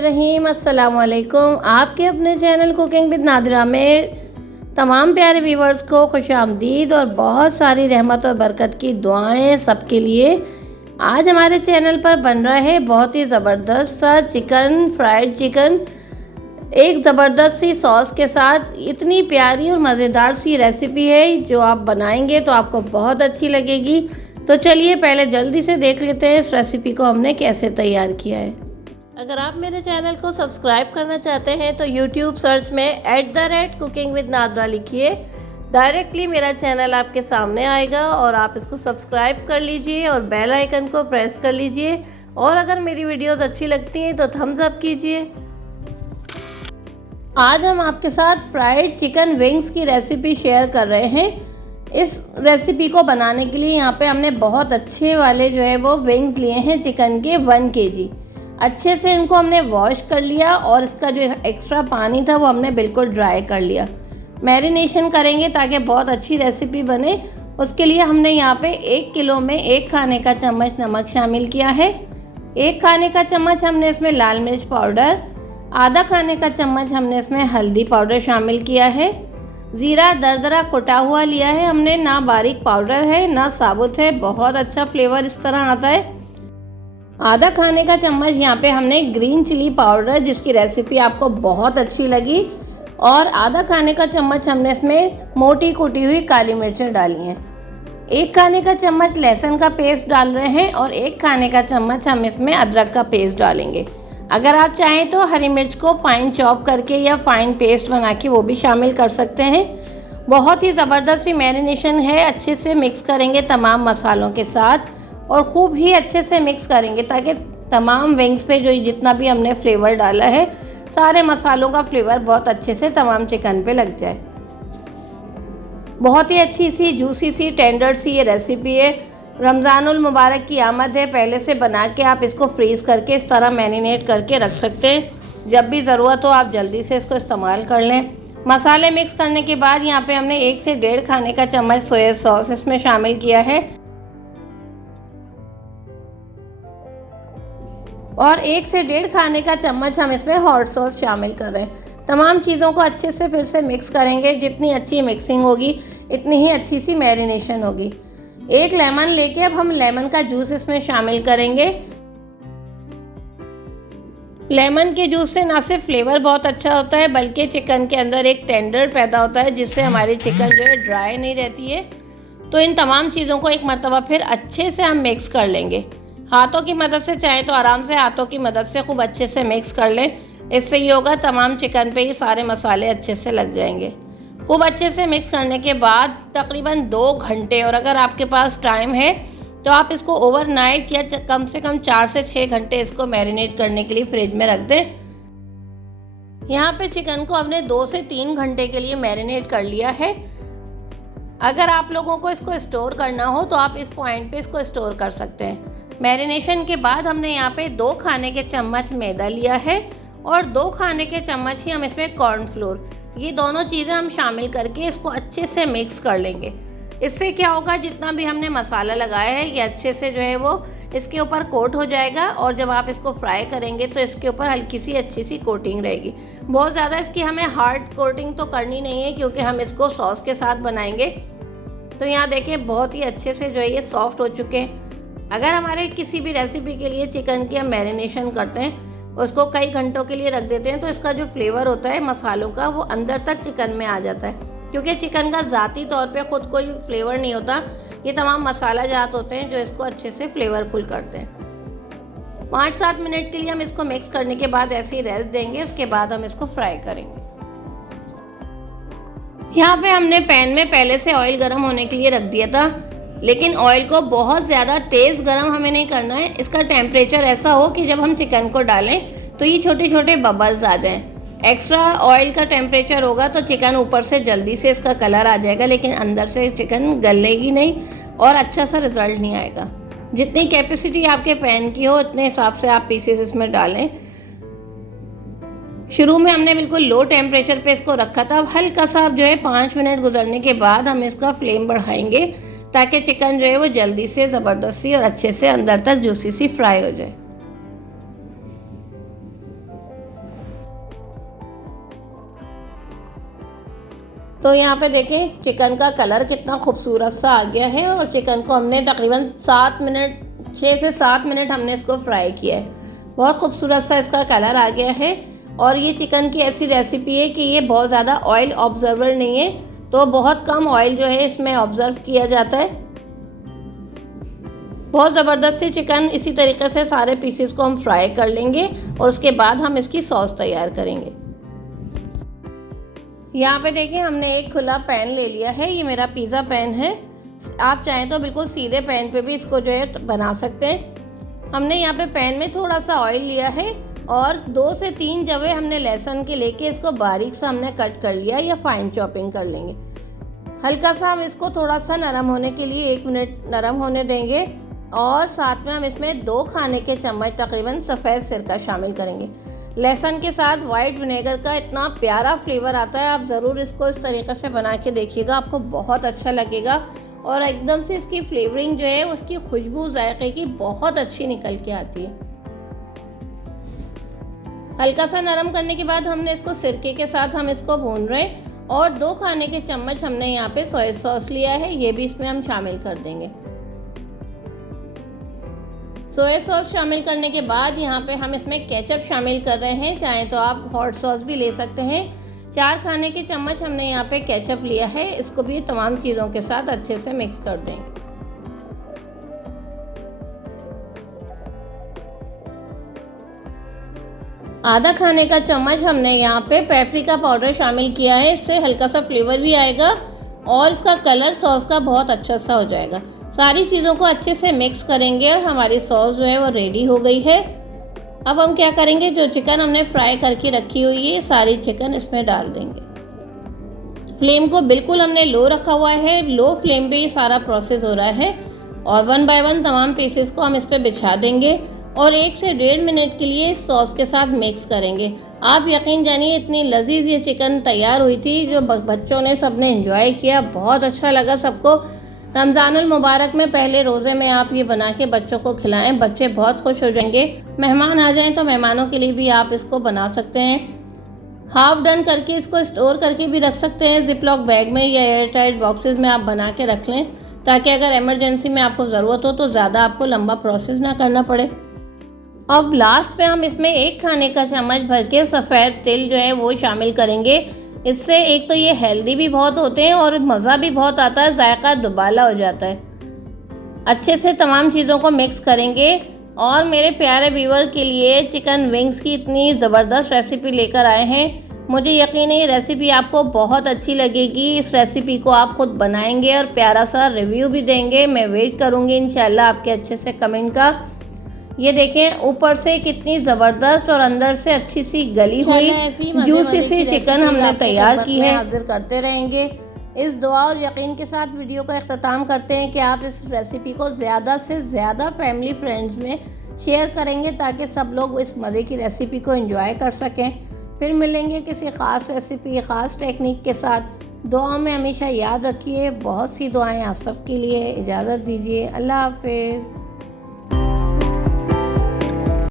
बिस्मिल्लाहिर्रहमानिर्रहीम। अस्सलाम वालेकुम। आपके अपने चैनल कुकिंग विद नादिरा में तमाम प्यारे व्यूवर्स को खुशामदीद और बहुत सारी रहमत और बरकत की दुआएं सबके लिए। आज हमारे चैनल पर बन रहा है बहुत ही ज़बरदस्त सा फ्राइड चिकन, एक ज़बरदस्त सी सॉस के साथ। इतनी प्यारी और मज़ेदार सी रेसिपी है जो आप बनाएंगे तो आपको बहुत अच्छी लगेगी। तो चलिए पहले जल्दी से देख लेते हैं इस रेसिपी को हमने कैसे तैयार किया है। अगर आप मेरे चैनल को सब्सक्राइब करना चाहते हैं तो यूट्यूब सर्च में @कुकिंग विद नादिरा लिखिए, डायरेक्टली मेरा चैनल आपके सामने आएगा और आप इसको सब्सक्राइब कर लीजिए और बेल आइकन को प्रेस कर लीजिए। और अगर मेरी वीडियोस अच्छी लगती हैं तो थम्स अप कीजिए। आज हम आपके साथ फ्राइड चिकन विंग्स की रेसिपी शेयर कर रहे हैं। इस रेसिपी को बनाने के लिए यहाँ पे हमने बहुत अच्छे वाले जो है वो विंग्स लिए हैं चिकन के 1 kg। अच्छे से इनको हमने वॉश कर लिया और इसका जो एक्स्ट्रा पानी था वो हमने बिल्कुल ड्राई कर लिया। मैरिनेशन करेंगे ताकि बहुत अच्छी रेसिपी बने। उसके लिए हमने यहाँ पे 1 किलो में 1 खाने का चम्मच नमक शामिल किया है। 1 खाने का चम्मच हमने इसमें लाल मिर्च पाउडर, आधा खाने का चम्मच हमने इसमें हल्दी पाउडर शामिल किया है। ज़ीरा दरदरा कुटा हुआ लिया है हमने, ना बारीक पाउडर है ना साबुत है, बहुत अच्छा फ्लेवर इस तरह आता है। आधा खाने का चम्मच यहाँ पे हमने ग्रीन चिली पाउडर, जिसकी रेसिपी आपको बहुत अच्छी लगी, और आधा खाने का चम्मच हमने इसमें मोटी कुटी हुई काली मिर्चें डाली हैं। 1 खाने का चम्मच लहसुन का पेस्ट डाल रहे हैं और 1 खाने का चम्मच हम इसमें अदरक का पेस्ट डालेंगे। अगर आप चाहें तो हरी मिर्च को फाइन चॉप करके या फाइन पेस्ट बना के वो भी शामिल कर सकते हैं। बहुत ही ज़बरदस्त सी मैरिनेशन है। अच्छे से मिक्स करेंगे तमाम मसालों के साथ और खूब ही अच्छे से मिक्स करेंगे ताकि तमाम विंग्स पे जो जितना भी हमने फ्लेवर डाला है सारे मसालों का फ्लेवर बहुत अच्छे से तमाम चिकन पे लग जाए। बहुत ही अच्छी सी जूसी सी टेंडर सी ये रेसिपी है। रमज़ानुल मुबारक की आमद है, पहले से बना के आप इसको फ्रीज़ करके इस तरह मैरिनेट करके रख सकते हैं। जब भी ज़रूरत हो आप जल्दी से इसको इस्तेमाल कर लें। मसाले मिक्स करने के बाद यहाँ पे हमने 1 से 1.5 खाने का चम्मच सोया सॉस इसमें शामिल किया है और 1 से 1.5 खाने का चम्मच हम इसमें हॉट सॉस शामिल कर रहे हैं। तमाम चीज़ों को अच्छे से फिर से मिक्स करेंगे। जितनी अच्छी मिक्सिंग होगी इतनी ही अच्छी सी मैरिनेशन होगी। 1 लेमन लेके अब हम लेमन का जूस इसमें शामिल करेंगे। लेमन के जूस से ना सिर्फ फ्लेवर बहुत अच्छा होता है बल्कि चिकन के अंदर एक टेंडर पैदा होता है जिससे हमारी चिकन जो है ड्राई नहीं रहती है। तो इन तमाम चीज़ों को एक मरतबा फिर अच्छे से हम मिक्स कर लेंगे। हाथों की मदद से चाहे तो आराम से हाथों की मदद से खूब अच्छे से मिक्स कर लें। इससे ये होगा तमाम चिकन पे ये सारे मसाले अच्छे से लग जाएंगे। खूब अच्छे से मिक्स करने के बाद तकरीबन 2 घंटे, और अगर आपके पास टाइम है तो आप इसको ओवरनाइट या कम से कम 4 से 6 घंटे इसको मैरिनेट करने के लिए फ्रिज में रख दें। यहाँ पे चिकन को हमने 2 से 3 घंटे के लिए मैरिनेट कर लिया है। अगर आप लोगों को इसको स्टोर करना हो तो आप इस पॉइंट पे इसको स्टोर कर सकते हैं। मैरिनेशन के बाद हमने यहाँ पे 2 खाने के चम्मच मैदा लिया है और 2 खाने के चम्मच ही हम इसमें कॉर्नफ्लोर, ये दोनों चीज़ें हम शामिल करके इसको अच्छे से मिक्स कर लेंगे। इससे क्या होगा, जितना भी हमने मसाला लगाया है ये अच्छे से जो है वो इसके ऊपर कोट हो जाएगा और जब आप इसको फ्राई करेंगे तो इसके ऊपर हल्की सी अच्छी सी कोटिंग रहेगी। बहुत ज़्यादा इसकी हमें हार्ड कोटिंग तो करनी नहीं है क्योंकि हम इसको सॉस के साथ बनाएंगे। तो यहाँ देखें बहुत ही अच्छे से जो है ये सॉफ्ट हो चुके हैं। अगर हमारे किसी भी रेसिपी के लिए चिकन की हम मैरिनेशन करते हैं, उसको कई घंटों के लिए रख देते हैं, तो इसका जो फ्लेवर होता है मसालों का वो अंदर तक चिकन में आ जाता है। क्योंकि चिकन का ज़ाती तौर पे खुद कोई फ्लेवर नहीं होता, ये तमाम मसाला जात होते हैं जो इसको अच्छे से फ्लेवरफुल करते हैं। 5-7 मिनट के लिए हम इसको मिक्स करने के बाद ऐसे ही रेस्ट देंगे। उसके बाद हम इसको फ्राई करेंगे। यहाँ पे हमने पैन में पहले से ऑयल गर्म होने के लिए रख दिया था, लेकिन ऑयल को बहुत ज़्यादा तेज़ गर्म हमें नहीं करना है। इसका टेम्परेचर ऐसा हो कि जब हम चिकन को डालें तो ये छोटे छोटे बबल्स आ जाएं। एक्स्ट्रा ऑयल का टेम्परेचर होगा तो चिकन ऊपर से जल्दी से इसका कलर आ जाएगा, लेकिन अंदर से चिकन गलेगी नहीं और अच्छा सा रिज़ल्ट नहीं आएगा। जितनी कैपेसिटी आपके पैन की हो उतने हिसाब से आप पीसेस इसमें डालें। शुरू में हमने बिल्कुल लो टेम्परेचर पे इसको रखा था। अब हल्का सा जो है 5 मिनट गुजरने के बाद हम इसका फ्लेम बढ़ाएंगे ताकि चिकन जो है वो जल्दी से ज़बरदस्ती और अच्छे से अंदर तक जूसी सी फ्राई हो जाए। तो यहाँ पे देखें चिकन का कलर कितना खूबसूरत सा आ गया है और चिकन को हमने तकरीबन 6 से 7 मिनट हमने इसको फ्राई किया है। बहुत खूबसूरत सा इसका कलर आ गया है और ये चिकन की ऐसी रेसिपी है कि ये बहुत ज़्यादा ऑयल ऑब्जर्वर नहीं है, तो बहुत कम ऑयल जो है इसमें ऑब्ज़र्व किया जाता है। बहुत ज़बरदस्त सी चिकन इसी तरीके से सारे पीसेस को हम फ्राई कर लेंगे और उसके बाद हम इसकी सॉस तैयार करेंगे। यहाँ पे देखिए हमने एक खुला पैन ले लिया है, ये मेरा पिज़्ज़ा पैन है। आप चाहें तो बिल्कुल सीधे पैन पे भी इसको जो है बना सकते हैं। हमने यहाँ पे पैन में थोड़ा सा ऑयल लिया है और 2 से 3 जवे हमने लहसुन के लेके इसको बारीक सा हमने कट कर लिया या फाइन चॉपिंग कर लेंगे। हल्का सा हम इसको थोड़ा सा नरम होने के लिए 1 मिनट नरम होने देंगे और साथ में हम इसमें 2 खाने के चम्मच तकरीबन सफ़ेद सिरका शामिल करेंगे। लहसुन के साथ वाइट विनेगर का इतना प्यारा फ्लेवर आता है, आप ज़रूर इसको इस तरीके से बना के देखिएगा, आपको बहुत अच्छा लगेगा और एकदम से इसकी फ्लेवरिंग जो है उसकी खुशबू जायके की बहुत अच्छी निकल के आती है। हल्का सा नरम करने के बाद हमने इसको सिरके के साथ हम इसको भून रहे हैं और 2 खाने के चम्मच हमने यहाँ पे सोया सॉस लिया है, ये भी इसमें हम शामिल कर देंगे। सोया सॉस शामिल करने के बाद यहाँ पे हम इसमें केचप शामिल कर रहे हैं, चाहें तो आप हॉट सॉस भी ले सकते हैं। 4 खाने के चम्मच हमने यहाँ पे केचप लिया है, इसको भी तमाम चीज़ों के साथ अच्छे से मिक्स कर देंगे। आधा खाने का चम्मच हमने यहाँ पे पेपरिका पाउडर शामिल किया है, इससे हल्का सा फ्लेवर भी आएगा और इसका कलर सॉस का बहुत अच्छा सा हो जाएगा। सारी चीज़ों को अच्छे से मिक्स करेंगे और हमारी सॉस जो है वो रेडी हो गई है। अब हम क्या करेंगे, जो चिकन हमने फ्राई करके रखी हुई है सारी चिकन इसमें डाल देंगे। फ्लेम को बिल्कुल हमने लो रखा हुआ है, लो फ्लेम पे ये सारा प्रोसेस हो रहा है और 1 बाय 1 तमाम पीसेस को हम इस पर बिछा देंगे और 1 से 1.5 मिनट के लिए सॉस के साथ मिक्स करेंगे। आप यकीन जानिए इतनी लजीज ये चिकन तैयार हुई थी, जो बच्चों ने सबने एंजॉय किया, बहुत अच्छा लगा सबको। रमज़ानुल मुबारक में पहले रोज़े में आप ये बना के बच्चों को खिलाएं, बच्चे बहुत खुश हो जाएंगे। मेहमान आ जाएं तो मेहमानों के लिए भी आप इसको बना सकते हैं। हाफ डन करके इसको स्टोर करके भी रख सकते हैं जिपलॉक बैग में या एयर टाइट बॉक्सेस में आप बना के रख लें, ताकि अगर इमरजेंसी में आपको ज़रूरत हो तो ज़्यादा आपको लंबा प्रोसेस ना करना पड़े। अब लास्ट पे हम इसमें 1 खाने का चम्मच भर के सफ़ेद तिल जो है वो शामिल करेंगे। इससे एक तो ये हेल्दी भी बहुत होते हैं और मज़ा भी बहुत आता है, जायका दुबाला हो जाता है। अच्छे से तमाम चीज़ों को मिक्स करेंगे और मेरे प्यारे व्यूअर के लिए चिकन विंग्स की इतनी ज़बरदस्त रेसिपी लेकर आए हैं। मुझे यकीन है ये रेसिपी आपको बहुत अच्छी लगेगी। इस रेसिपी को आप खुद बनाएंगे और प्यारा सा रिव्यू भी देंगे। मैं वेट करूँगी इंशाल्लाह आपके अच्छे से कमेंट का। ये देखें ऊपर से कितनी ज़बरदस्त और अंदर से अच्छी सी गली हुई जूसी सी चिकन हमने तैयार की है। हाजिर करते रहेंगे इस दुआ और यकीन के साथ वीडियो का इख्तिताम करते हैं कि आप इस रेसिपी को ज़्यादा से ज़्यादा फैमिली फ्रेंड्स में शेयर करेंगे ताकि सब लोग इस मज़े की रेसिपी को एंजॉय कर सकें। फिर मिलेंगे किसी ख़ास रेसिपी ख़ास टेक्निक के साथ। दुआ में हमेशा याद रखिए, बहुत सी दुआएं आप सबके लिए। इजाज़त दीजिए, अल्लाह हाफ़िज़।